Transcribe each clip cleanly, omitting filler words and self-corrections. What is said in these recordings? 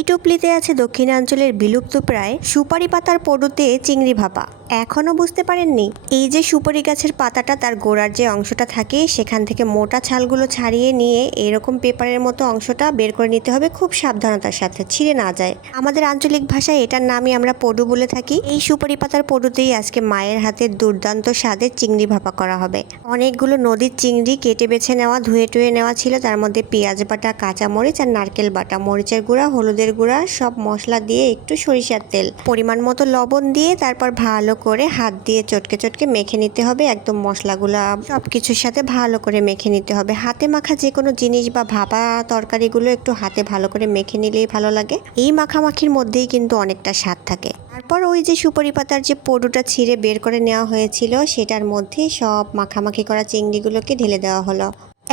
এই টুপলিতে আছে দক্ষিণাঞ্চলের বিলুপ্তপ্রায় সুপারি পাতার পড়ুতে চিংড়ি ভাপা। এখনও বুঝতে পারেননি? এই যে সুপারি গাছের পাতাটা, তার গোড়ার যে অংশটা থাকে সেখান থেকে মোটা ছালগুলো ছাড়িয়ে নিয়ে এরকম পেপারের মতো অংশটা বের করে নিতে হবে খুব সাবধানতার সাথে, ছিঁড়ে না যায়। আমাদের আঞ্চলিক ভাষায় এটার নামই আমরা পডু বলে থাকি। এই সুপারি পাতার পডুতেই আজকে মায়ের হাতে দুর্দান্ত স্বাদের চিংড়ি ভাপা করা হবে। অনেকগুলো নদীর চিংড়ি কেটে বেছে নেওয়া, ধুয়ে টুয়ে নেওয়া ছিল। তার মধ্যে পেঁয়াজ বাটা, কাঁচামরিচ আর নারকেল বাটা, মরিচের গুঁড়া, হলুদের গুঁড়া, সব মশলা দিয়ে একটু সরিষার তেল, পরিমাণ মতো লবণ দিয়ে তারপর ভালো করে হাত দিয়ে চটকে চটকে মেখে নিতে হবে। একদম মশলাগুলো সব কিছুর সাথে ভালো করে মেখে নিতে হবে। হাতে মাখা যে কোনো জিনিস বা ভাপা তরকারিগুলো একটু হাতে ভালো করে মেখে নিলেই ভালো লাগে। এই মাখামাখির মধ্যেই কিন্তু অনেকটা স্বাদ থাকে। তারপর ওই যে সুপারি পাতার যে পডুটা ছিঁড়ে বের করে নেওয়া হয়েছিল সেটার মধ্যে সব মাখামাখি করা চিংড়িগুলোকে ঢেলে দেওয়া হলো।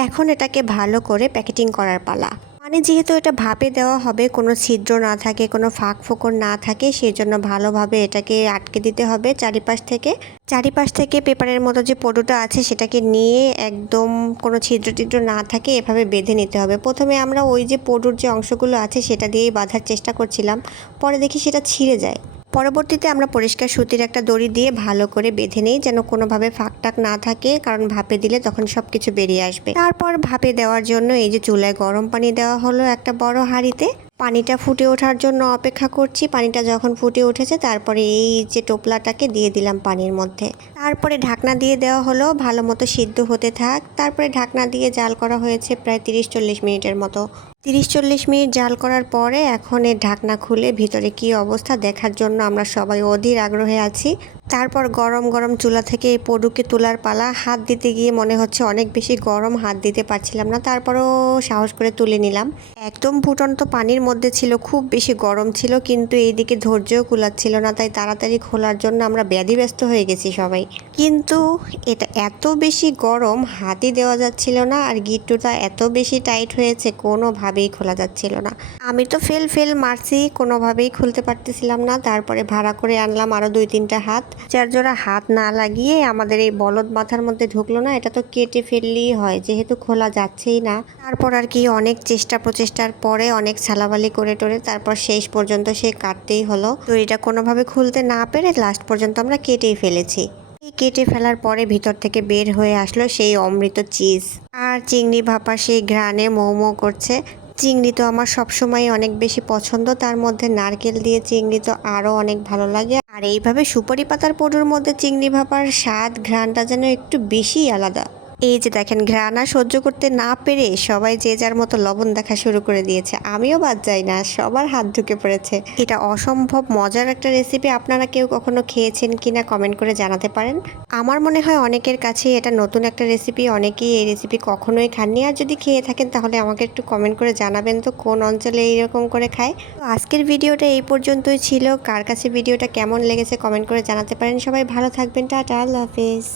এখন এটাকে ভালো করে প্যাকেটিং করার পালা। মানে যেহেতু এটা ভাপে দেওয়া হবে, কোনো ছিদ্র না থাকে, কোনো ফাঁক ফোকর না থাকে, সেই জন্য ভালোভাবে এটাকে আটকে দিতে হবে চারিপাশ থেকে পেপারের মতো যে পডুটা আছে সেটাকে নিয়ে একদম কোনো ছিদ্র টিদ্র না থাকে এভাবে বেঁধে নিতে হবে। প্রথমে আমরা ওই যে পডুর যে অংশগুলো আছে সেটা দিয়েই বাঁধার চেষ্টা করছিলাম, পরে দেখি সেটা ছিঁড়ে যায়। পরবর্তীতে আমরা পরিষ্কার সুতির একটা দড়ি দিয়ে ভালো করে বেঁধে নিই, যেন কোনোভাবে ফাঁকটাক না থাকে, কারণ ভাপে দিলে তখন সব কিছু বেরিয়ে আসবে। তারপর ভাপে দেওয়ার জন্য এই যে চুলায় গরম পানি দেওয়া হলো একটা বড় হাঁড়িতে। পানিটা ফুটে ওঠার জন্য অপেক্ষা করছি। পানিটা যখন ফুটে উঠেছে তারপরে এই যে টোপলাটাকে দিয়ে দিলাম পানির মধ্যে। তারপরে ঢাকনা দিয়ে দেওয়া হলো, ভালো মতো সিদ্ধ হতে থাক। তারপরে ঢাকনা দিয়ে জাল করা হয়েছে প্রায় 30-40 মিনিটের মতো। 30-40 মিনিট জাল করার পরে এখন এর ঢাকনা খুলে ভিতরে কি অবস্থা দেখার জন্য আমরা সবাই অধীর আগ্রহে আছি। তারপর গরম গরম চুলা থেকে এই পডুকে তোলার পালা। হাত দিতে গিয়ে মনে হচ্ছে অনেক বেশি গরম, হাত দিতে পারছিলাম না, তারপরেও সাহস করে তুলে নিলাম। একদম ফুটন্ত পানির মধ্যে ছিল, খুব বেশি গরম ছিল, কিন্তু এইদিকে ধৈর্যও কুলাচ্ছিল না, তাই তাড়াতাড়ি খোলার জন্য আমরা ব্যাধিব্যস্ত হয়ে গেছি সবাই। কিন্তু এটা এত বেশি গরম, হাতই দেওয়া যাচ্ছিল না, আর গিট্টুটা এত বেশি টাইট হয়েছে কোনোভাবেই খোলা যাচ্ছিল না। আমি তো ফেল মারছি, কোনোভাবেই খুলতে পারতেছিলাম না। তারপরে ভাড়া করে আনলাম আরও 2-3টা হাত। চার জোড়া হাত না লাগিয়ে আমাদের এই বলদ মাথার মধ্যে ঢুকলো না, এটা তো কেটে ফেললেই হয়, যেহেতু খোলা যাচ্ছেই না। তারপর আর কি অনেক চেষ্টা প্রচেষ্টার পরে অনেক ছালাবালি করে টোরে তারপর শেষ পর্যন্ত সে কাটতেই হলো। তো এটা কোনোভাবে খুলতে না পেরে লাস্ট পর্যন্ত আমরা কেটেই ফেলেছি। এই কেটে ফেলার পরে ভিতর থেকে বের হয়ে আসলো সেই অমৃত চিজ, আর চিংড়ি ভাপা সেই ঘ্রাণে মৌ মৌ করছে। চিংড়ি তো আমার সবসময় অনেক বেশি পছন্দ, তার মধ্যে নারকেল দিয়ে চিংড়ি তো আরও অনেক ভালো লাগে। আর এইভাবে সুপারি পাতার পডুর মধ্যে চিংড়ি ভাপার স্বাদ ঘ্রাণটা যেন একটু বেশি আলাদা। এই যে দেখেন, ঘ্রাণা সহ্য করতে না পেরে সবাই যে যার মতো লবণ দেখা শুরু করে দিয়েছে। আমিও বাদ যাই না, সবার হাত ঢুকে পড়েছে। এটা অসম্ভব মজার একটা রেসিপি। আপনারা কেউ কখনো খেয়েছেন কিনা কমেন্ট করে জানাতে পারেন। আমার মনে হয় অনেকের কাছে এটা নতুন একটা রেসিপি, অনেকেই এই রেসিপি কখনোই খাননি। আর যদি খেয়ে থাকেন তাহলে আমাকে একটু কমেন্ট করে জানাবেন তো কোন অঞ্চলে এইরকম করে খায়। তো আজকের ভিডিওটা এই পর্যন্তই ছিল। কার কাছে ভিডিওটা কেমন লেগেছে কমেন্ট করে জানাতে পারেন। সবাই ভালো থাকবেন, টাটা, আল্লাহ হাফেজ।